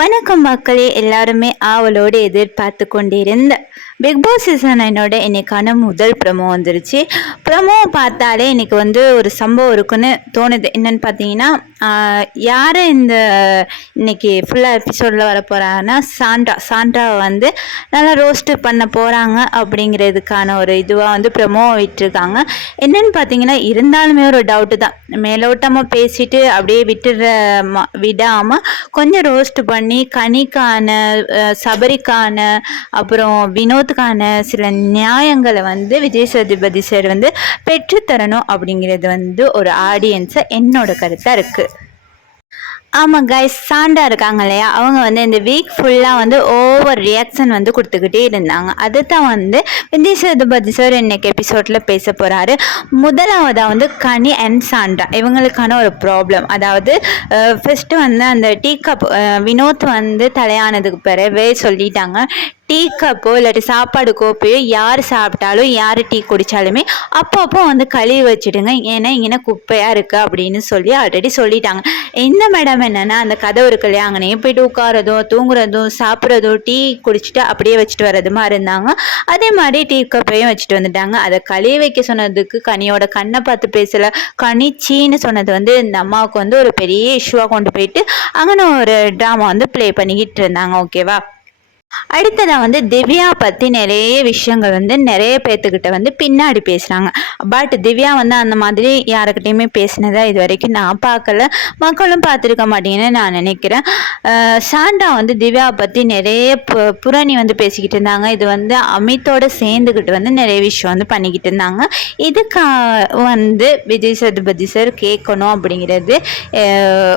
வணக்கம் மக்களே எல்லாருமே ஆவலோடு எதிர்பார்த்து கொண்டிருந்த பிக் பாஸ் சீசன் என்னோட இன்னைக்கான முதல் ப்ரமோ வந்துருச்சு. ப்ரமோ பார்த்தாலே இன்னைக்கு வந்து ஒரு சம்பவம் இருக்குன்னு தோணுது. என்னன்னு பார்த்தீங்கன்னா யார் இந்த இன்னைக்கு ஃபுல்லாக எபிசோடில் வர போகிறாங்கன்னா சாண்ட்ரா சாண்ட்ராவை வந்து நல்லா ரோஸ்ட்டு பண்ண போகிறாங்க அப்படிங்கிறதுக்கான ஒரு இதுவாக வந்து ப்ரமோ விட்டுருக்காங்க. என்னன்னு பார்த்தீங்கன்னா இருந்தாலுமே ஒரு டவுட்டு தான். மேலோட்டமாக பேசிட்டு அப்படியே விட்டுற விடாமல் கொஞ்சம் ரோஸ்ட்டு பண்ணி கனிக்கான சபரிக்கான அப்புறம் வினோத்துக்கான சில நியாயங்களை வந்து விஜய் சதுபதி சார் வந்து பெற்றுத்தரணும் அப்படிங்கிறது வந்து ஒரு ஆடியன்ஸை என்னோட கருத்தாக இருக்குது ஆமாம் கைஸ் சாண்டா இருக்காங்க இல்லையா? அவங்க வந்து இந்த வீக் ஃபுல்லாக வந்து ஓவர் ரியாக்ஷன் வந்து கொடுத்துக்கிட்டே இருந்தாங்க. அதுதான் வந்து விஜய் சேதுபதி சார் இன்னைக்கு எபிசோடில் பேச போகிறாரு முதலாவதாக வந்து கனி அண்ட் சாண்டா. இவங்களுக்கான ஒரு ப்ராப்ளம் அதாவது ஃபஸ்ட்டு வந்து அந்த டீ கப் வினோத் வந்து தலையானதுக்கு பிறவே சொல்லிட்டாங்க. டீ கப்போ இல்லாட்டி சாப்பாடு கோப்பையோ யார் சாப்பிட்டாலும் யார் டீ குடித்தாலுமே அப்பப்போ வந்து கழுவி வச்சுடுங்க. ஏன்னா இங்கே குப்பையாக இருக்குது அப்படின்னு சொல்லி ஆல்ரெடி சொல்லிட்டாங்க. இந்த மேடம் என்னென்னா அந்த கதவு இருக்கு இல்லையா அங்கனே போயிட்டு உட்காரதும் தூங்குறதும் சாப்பிட்றதும் டீ குடிச்சிட்டு அப்படியே வச்சுட்டு வர்றதுமா இருந்தாங்க. அதே மாதிரி டீ கப்பையும் வச்சுட்டு வந்துட்டாங்க. அதை கழுவி வைக்க சொன்னதுக்கு கனியோட கண்ணை பார்த்து பேசலை. கனி சீன்னு சொன்னது வந்து இந்த அம்மாவுக்கு வந்து ஒரு பெரிய இஷ்யூவாக கொண்டு போயிட்டு அங்கே ஒரு ட்ராமா வந்து ப்ளே பண்ணிக்கிட்டு இருந்தாங்க ஓகேவா அடுத்ததாக வந்து திவ்யா பற்றி நிறைய விஷயங்கள் வந்து நிறைய பேர்த்துக்கிட்ட வந்து பின்னாடி பேசுகிறாங்க பட் திவ்யா வந்து அந்த மாதிரி யாருக்கிட்டையுமே பேசினதா இது வரைக்கும் நான் பார்க்கல. மக்களும் பார்த்துருக்க மாட்டீங்கன்னு நான் நினைக்கிறேன். சாண்டா வந்து திவ்யா பற்றி நிறைய பு புரணி வந்து பேசிக்கிட்டு இருந்தாங்க. இது வந்து அமித்தோடு சேர்ந்துக்கிட்டு வந்து நிறைய விஷயம் வந்து பண்ணிக்கிட்டு இருந்தாங்க. இதுக்கு வந்து விஜய் சதுபதி சார் கேட்கணும் அப்படிங்கிறது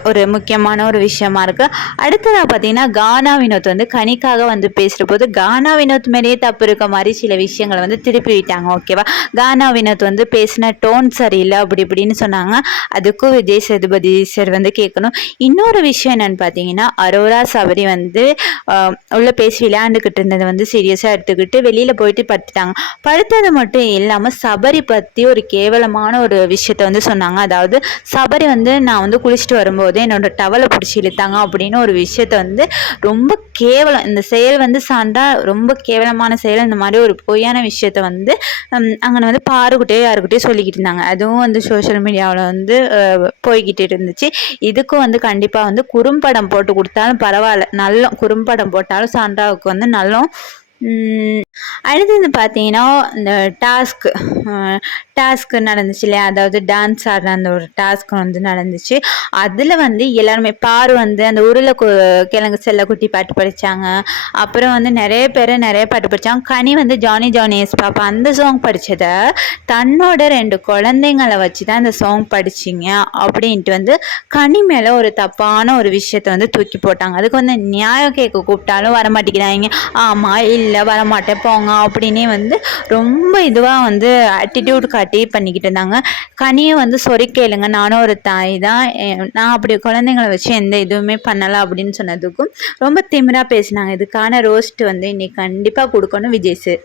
ஒரு முக்கியமான ஒரு விஷயமா இருக்குது அடுத்ததாக பார்த்தீங்கன்னா கானா வினோத் வந்து கனிக்காக வந்து வந்து பேசுகிற போது கானா வினோத் மேலேயே தப்பு இருக்க மாதிரி சில விஷயங்களை வந்து திருப்பி விட்டாங்க ஓகேவா கானா வினோத் வந்து பேசின டோன் சரியில்லை அப்படி இப்படின்னு சொன்னாங்க. அதுக்கும் விஜய் சேதுபதி சார் வந்து கேட்கணும். இன்னொரு விஷயம் என்னன்னு பார்த்தீங்கன்னா அரோரா சபரி வந்து உள்ள பேசி விளையாண்டுக்கிட்டு இருந்ததை வந்து சீரியஸாக எடுத்துக்கிட்டு வெளியில் போயிட்டு படுத்துட்டாங்க. படுத்தது மட்டும் இல்லாமல் சபரி பற்றி ஒரு கேவலமான ஒரு விஷயத்த வந்து சொன்னாங்க. அதாவது சபரி வந்து நான் வந்து குளிச்சுட்டு வரும்போது என்னோட டவலை பிடிச்சி இழுத்தாங்க அப்படின்னு ஒரு விஷயத்த வந்து ரொம்ப கேவலம் இந்த செயல் வந்து சாண்டா ரொம்ப கேவலமான செயல் இந்த மாதிரி ஒரு பொய்யான விஷயத்த வந்து அங்கே வந்து பாருக்கிட்டே யாருக்கிட்டே சொல்லிக்கிட்டு இருந்தாங்க. அதுவும் வந்து சோஷியல் மீடியாவில் வந்து போய்கிட்டு இருந்துச்சு. இதுக்கும் வந்து கண்டிப்பாக வந்து குறும்படம் போட்டு கொடுத்தாலும் பரவாயில்ல. நல்ல குறும்படம் போட்டாலும் சான்றாவுக்கு வந்து நல்ல அடுத்தது பார்த்தீங்கன்னா இந்த டாஸ்க்கு டாஸ்க் நடந்துச்சு இல்லையா? அதாவது டான்ஸ் ஆடுற அந்த ஒரு டாஸ்க் வந்து நடந்துச்சு. அதில் வந்து எல்லாருமே பாரு வந்து அந்த உருளை கிழங்கு செல்ல குட்டி பாட்டு படித்தாங்க அப்புறம் வந்து நிறைய பேர் நிறைய பாட்டு படித்தாங்க கனி வந்து ஜானி ஜானி எஸ் பாப்பா அந்த சாங் படித்ததை தன்னோட ரெண்டு குழந்தைங்களை வச்சு தான் அந்த சாங் படிச்சிங்க அப்படின்ட்டு வந்து கனி மேலே ஒரு தப்பான ஒரு விஷயத்த வந்து தூக்கி போட்டாங்க. அதுக்கு வந்து நியாயம் கேட்க கூப்பிட்டாலும் வரமாட்டேங்கிறாங்க. ஆமாம் இல்லை இல்லை வரமாட்டேன் போங்க அப்படின்னே வந்து ரொம்ப இதுவாக வந்து ஆட்டிடியூட் காட்டி பண்ணிக்கிட்டு இருந்தாங்க. கனியை வந்து சொறி கேளுங்க நானும் ஒரு தாய் தான். நான் அப்படி குழந்தைங்கள வச்சு எந்த இதுவுமே பண்ணலை அப்படின்னு சொன்னதுக்கும் ரொம்ப திமிராக பேசினாங்க. இதுக்கான ரோஸ்ட் வந்து இன்னைக்கு கண்டிப்பாக கொடுக்கணும் விஜய் சார்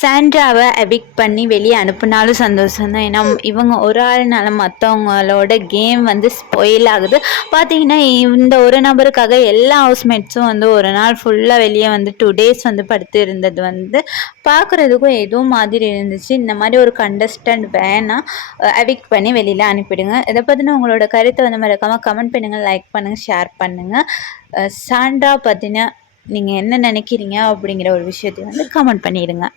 சாண்ட்ராவை அவிக் பண்ணி வெளியே அனுப்புனாலும் சந்தோஷம் தான் ஏன்னா இவங்க ஒரு ஆள்னால மற்றவங்களோட கேம் வந்து ஸ்பொயில் ஆகுது. பார்த்தீங்கன்னா இந்த ஒரு நபருக்காக எல்லா ஹவுஸ்மேட்ஸும் வந்து ஒரு நாள் ஃபுல்லாக வெளியே வந்து டூ டேஸ் வந்து படுத்து இருந்தது வந்து பார்க்குறதுக்கும் எதுவும் மாதிரி இருந்துச்சு. இந்த மாதிரி ஒரு கண்டஸ்டன்ட் வேணாம் அவிக் பண்ணி வெளியில் அனுப்பிடுங்க. இதை பற்றின உங்களோட கருத்தை வந்து மறக்காமல் கமெண்ட் பண்ணுங்கள் லைக் பண்ணுங்கள் ஷேர் பண்ணுங்கள் சாண்ட்ரா பற்றின நீங்கள் என்ன நினைக்கிறீங்க அப்படிங்கிற ஒரு விஷயத்தை வந்து கமெண்ட் பண்ணிடுங்க.